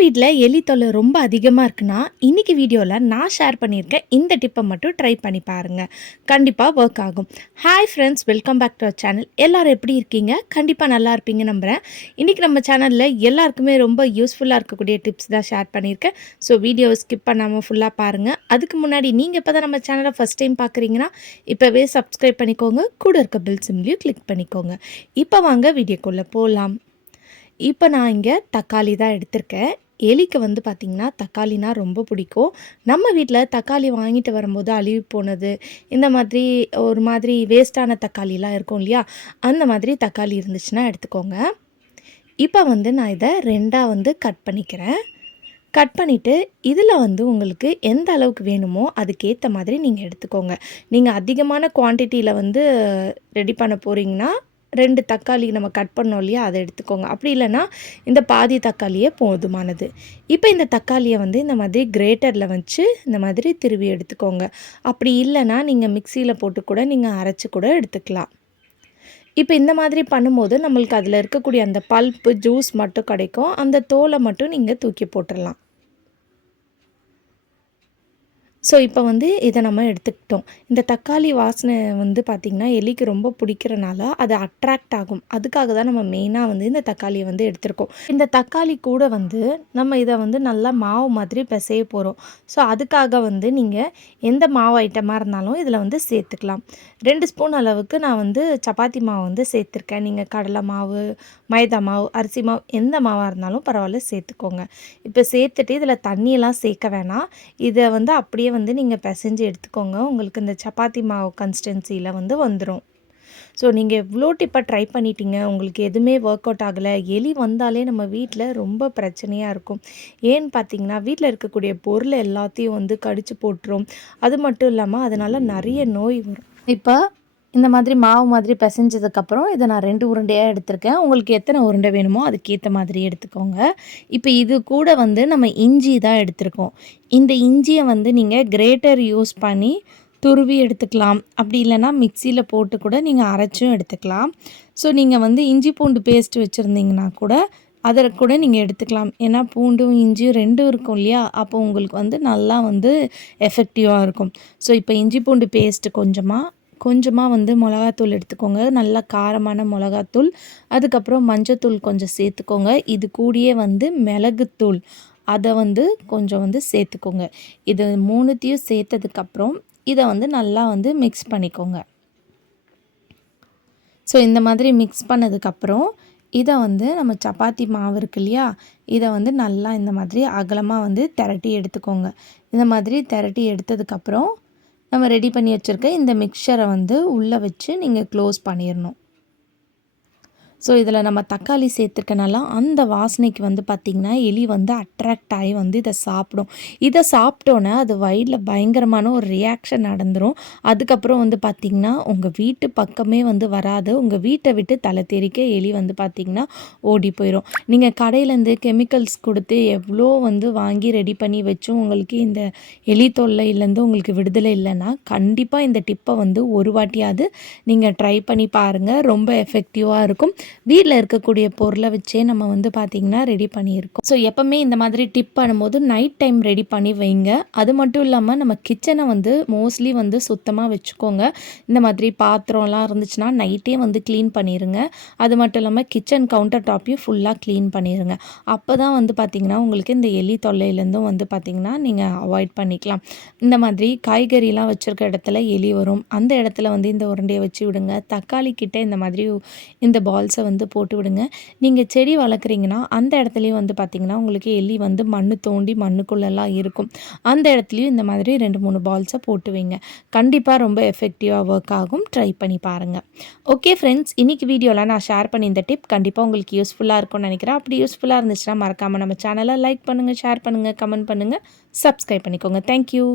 வீட்ல எலி தொல்லை ரொம்ப அதிகமா இருக்குன்னா, இன்னைக்கு வீடியோல நான் ஷேர் பண்ணியிருக்கேன் இந்த டிப்ப மட்டும் ட்ரை பண்ணி பாருங்க. கண்டிப்பா வொர்க் ஆகும். Hi friends, welcome back to our channel. எல்லாரும் எப்படி இருக்கீங்க? கண்டிப்பா நல்லா இருப்பீங்க நம்புறேன். இன்னைக்கு நம்ம சேனல்ல எல்லாருக்குமே ரொம்ப யூஸ்ஃபுல்லா இருக்கக்கூடிய டிப்ஸ் தான் ஷேர் பண்ணியிருக்கேன். ஸோ வீடியோவ ஸ்கிப் பண்ணாம ஃபுல்லா பாருங்க. அதுக்கு முன்னாடி நீங்க இப்ப தான் நம்ம சேனல ஃபர்ஸ்ட் டைம் பார்க்குறீங்கன்னா, இப்பவே சப்ஸ்கிரைப் பண்ணிக்கோங்க. கூட இருக்க பெல் சிம்பலையும் கிளிக் பண்ணிக்கோங்க. இப்ப வாங்க வீடியோக்குள்ள போலாம். இப்போ நான் இங்கே தக்காளி தான் எடுத்திருக்கேன். எலிக்கு வந்து பார்த்திங்கன்னா தக்காளினா ரொம்ப பிடிக்கும். நம்ம வீட்டில் தக்காளி வாங்கிட்டு வரும்போது அழுகி போனது, இந்த மாதிரி ஒரு மாதிரி வேஸ்ட்டான தக்காளிலாம் இருக்கும் இல்லையா, அந்த மாதிரி தக்காளி இருந்துச்சுன்னா எடுத்துக்கோங்க. இப்போ வந்து நான் இதை 2ஆ வந்து கட் பண்ணிக்கிறேன். கட் பண்ணிவிட்டு இதில் வந்து உங்களுக்கு எந்த அளவுக்கு வேணுமோ அதுக்கேற்ற மாதிரி நீங்கள் எடுத்துக்கோங்க. நீங்கள் அதிகமான குவான்டிட்டியில் வந்து ரெடி பண்ண போகிறீங்கன்னா 2 தக்காளி நம்ம கட் பண்ணோம் இல்லையா, அதை எடுத்துக்கோங்க. அப்படி இல்லைன்னா இந்த பாதி தக்காளியே போதுமானது. இப்போ இந்த தக்காளியை வந்து இந்த மாதிரி கிரேட்டரில் வச்சு இந்த மாதிரி திருவி எடுத்துக்கோங்க. அப்படி இல்லைன்னா நீங்கள் மிக்சியில் போட்டு கூட நீங்கள் அரைச்சி கூட எடுத்துக்கலாம். இப்போ இந்த மாதிரி பண்ணும்போது நம்மளுக்கு அதில் இருக்கக்கூடிய அந்த பல்ப்பு ஜூஸ் மட்டும் கிடைக்கும். அந்த தோலை மட்டும் நீங்கள் தூக்கி போட்டுடலாம். ஸோ இப்போ வந்து இதை நம்ம எடுத்துக்கிட்டோம். இந்த தக்காளி வாசனை வந்து பார்த்திங்கன்னா எலிக்கு ரொம்ப பிடிக்கிறனால அது அட்ராக்ட் ஆகும். அதுக்காக தான் நம்ம மெயினாக வந்து இந்த தக்காளியை வந்து எடுத்திருக்கோம். இந்த தக்காளி கூட வந்து நம்ம இதை வந்து நல்லா மாவு மாதிரி பிசைய போகிறோம். ஸோ அதுக்காக வந்து நீங்கள் எந்த மாவு ஐட்டமாக இருந்தாலும் இதில் வந்து சேர்த்துக்கலாம். 2 ஸ்பூன் அளவுக்கு நான் வந்து சப்பாத்தி மாவு வந்து சேர்த்துருக்கேன். நீங்கள் கடலை மாவு, மைதா மாவு, அரிசி மாவு எந்த மாவாக இருந்தாலும் பரவாயில்ல சேர்த்துக்கோங்க. இப்போ சேர்த்துட்டு இதில் தண்ணியெல்லாம் சேர்க்க வேணாம். இதை வந்து அப்படியே வந்து நீங்கள் பிசைஞ்சு எடுத்துக்கோங்க. உங்களுக்கு இந்த சப்பாத்தி மாவு கன்சிஸ்டன்சியில் வந்து வந்துடும். ஸோ நீங்கள் எவ்வளோ டிப்பை ட்ரை பண்ணிட்டீங்க, உங்களுக்கு எதுவுமே ஒர்க் அவுட் ஆகலை. எலி வந்தாலே நம்ம வீட்டில் ரொம்ப பிரச்சனையாக இருக்கும். ஏன்னு பார்த்தீங்கன்னா வீட்டில் இருக்கக்கூடிய பொருள் எல்லாத்தையும் வந்து கடிச்சு போட்டுரும். அது மட்டும் இல்லாமல் அதனால் நிறைய நோய் வரும். இப்போ இந்த மாதிரி மாவு மாதிரி பிசைஞ்சதுக்கப்புறம் இதை நான் 2 உருண்டையாக எடுத்திருக்கேன். உங்களுக்கு எத்தனை உருண்டை வேணுமோ அதுக்கேற்ற மாதிரி எடுத்துக்கோங்க. இப்போ இது கூட வந்து நம்ம இஞ்சி தான் எடுத்திருக்கோம். இந்த இஞ்சியை வந்து நீங்கள் கிரேட்டர் யூஸ் பண்ணி துருவி எடுத்துக்கலாம். அப்படி இல்லைன்னா மிக்சியில் போட்டு கூட நீங்கள் அரைச்சும் எடுத்துக்கலாம். ஸோ நீங்கள் வந்து இஞ்சி பூண்டு பேஸ்ட் வச்சுருந்தீங்கன்னா கூட அதை கூட நீங்கள் எடுத்துக்கலாம். ஏன்னா பூண்டும் இஞ்சியும் 2ம் இருக்கும் இல்லையா, அப்போ உங்களுக்கு வந்து நல்லா வந்து எஃபெக்டிவாக இருக்கும். ஸோ இப்போ இஞ்சி பூண்டு பேஸ்ட்டு கொஞ்சமாக வந்து மிளகாத்தூள் எடுத்துக்கோங்க. நல்லா காரமான மிளகாத்தூள், அதுக்கப்புறம் மஞ்சத்தூள் கொஞ்சம் சேர்த்துக்கோங்க. இது கூடயே வந்து மிளகுத்தூள் அதை வந்து கொஞ்சம் வந்து சேர்த்துக்கோங்க. இது 3த்தையும் சேர்த்ததுக்கப்புறம் இதை வந்து நல்லா வந்து மிக்ஸ் பண்ணிக்கோங்க. ஸோ இந்த மாதிரி மிக்ஸ் பண்ணதுக்கப்புறம் இதை வந்து நம்ம சப்பாத்தி மாவு இருக்கு இல்லையா, இதை வந்து நல்லா இந்த மாதிரி அகலமாக வந்து திரட்டி எடுத்துக்கோங்க. இந்த மாதிரி திரட்டி எடுத்ததுக்கப்புறம் நம்ம ரெடி பண்ணி வச்சுருக்க இந்த மிக்சரை வந்து உள்ளே வச்சு நீங்கள் க்ளோஸ் பண்ணிடணும். ஸோ இதில் நம்ம தக்காளி சேர்த்துருக்கனால அந்த வாசனைக்கு வந்து பார்த்திங்கன்னா எலி வந்து அட்ராக்ட் ஆகி வந்து இதை சாப்பிடும். இதை சாப்பிட்டோன்னே அது வயிறில் பயங்கரமான ஒரு ரியாக்ஷன் நடந்துடும். அதுக்கப்புறம் வந்து பார்த்திங்கன்னா உங்கள் வீட்டு பக்கமே வந்து வராது. உங்கள் வீட்டை விட்டு தலை தெறிக்க எலி வந்து பார்த்திங்கன்னா ஓடி போயிடும். நீங்கள் கடையிலேருந்து கெமிக்கல்ஸ் கொடுத்து எவ்வளோ வந்து வாங்கி ரெடி பண்ணி வச்சும் உங்களுக்கு இந்த எலி தொல்லையிலேருந்து உங்களுக்கு விடுதலை இல்லைன்னா கண்டிப்பாக இந்த டிப்பை வந்து ஒரு வாட்டியாவது நீங்கள் ட்ரை பண்ணி பாருங்கள். ரொம்ப எஃபெக்டிவாக இருக்கும். வீட்டில் இருக்கக்கூடிய பொருளை வச்சே நம்ம வந்து பார்த்திங்கன்னா ரெடி பண்ணியிருக்கோம். ஸோ எப்போவுமே இந்த மாதிரி டிப் பண்ணும்போது நைட் டைம் ரெடி பண்ணி வைங்க. அது மட்டும் இல்லாமல் நம்ம கிச்சனை வந்து மோஸ்ட்லி வந்து சுத்தமாக வச்சுக்கோங்க. இந்த மாதிரி பாத்திரம்லாம் இருந்துச்சுன்னா நைட்டே வந்து க்ளீன் பண்ணிடுங்க. அது மட்டும் இல்லாமல் கிச்சன் கவுண்டர் டாப்பையும் ஃபுல்லாக க்ளீன் பண்ணிடுங்க. அப்போ தான் வந்து பார்த்திங்கன்னா உங்களுக்கு இந்த எலி தொல்லையிலேருந்தும் வந்து பார்த்திங்கன்னா நீங்கள் அவாய்ட் பண்ணிக்கலாம். இந்த மாதிரி காய்கறிலாம் வச்சுருக்க இடத்துல எலி வரும். அந்த இடத்துல வந்து இந்த உருண்டையை வச்சு விடுங்க. தக்காளி கிட்ட இந்த மாதிரி இந்த பால்ஸை வந்து போட்டு விடுங்க. நீங்கள் செடி வளர்க்குறீங்கன்னா அந்த இடத்துலையும் வந்து பார்த்திங்கன்னா உங்களுக்கு எலி வந்து மண்ணு தோண்டி மண்ணுக்குள்ளெல்லாம் இருக்கும். அந்த இடத்துலையும் இந்த மாதிரி 2-3 பால்ஸை போட்டு வைங்க. கண்டிப்பாக ரொம்ப எஃபெக்டிவாக ஒர்க் ஆகும். ட்ரை பண்ணி பாருங்கள். ஓகே ஃப்ரெண்ட்ஸ், இன்றைக்கி வீடியோவில் நான் ஷேர் பண்ணி இந்த டிப் கண்டிப்பாக உங்களுக்கு யூஸ்ஃபுல்லாக இருக்கும்னு நினைக்கிறேன். அப்படி யூஸ்ஃபுல்லாக இருந்துச்சுன்னா மறக்காமல் நம்ம சேனலை லைக் பண்ணுங்கள், ஷேர் பண்ணுங்கள், கமெண்ட் பண்ணுங்கள், சப்ஸ்கிரைப் பண்ணிக்கோங்க. தேங்க்யூ.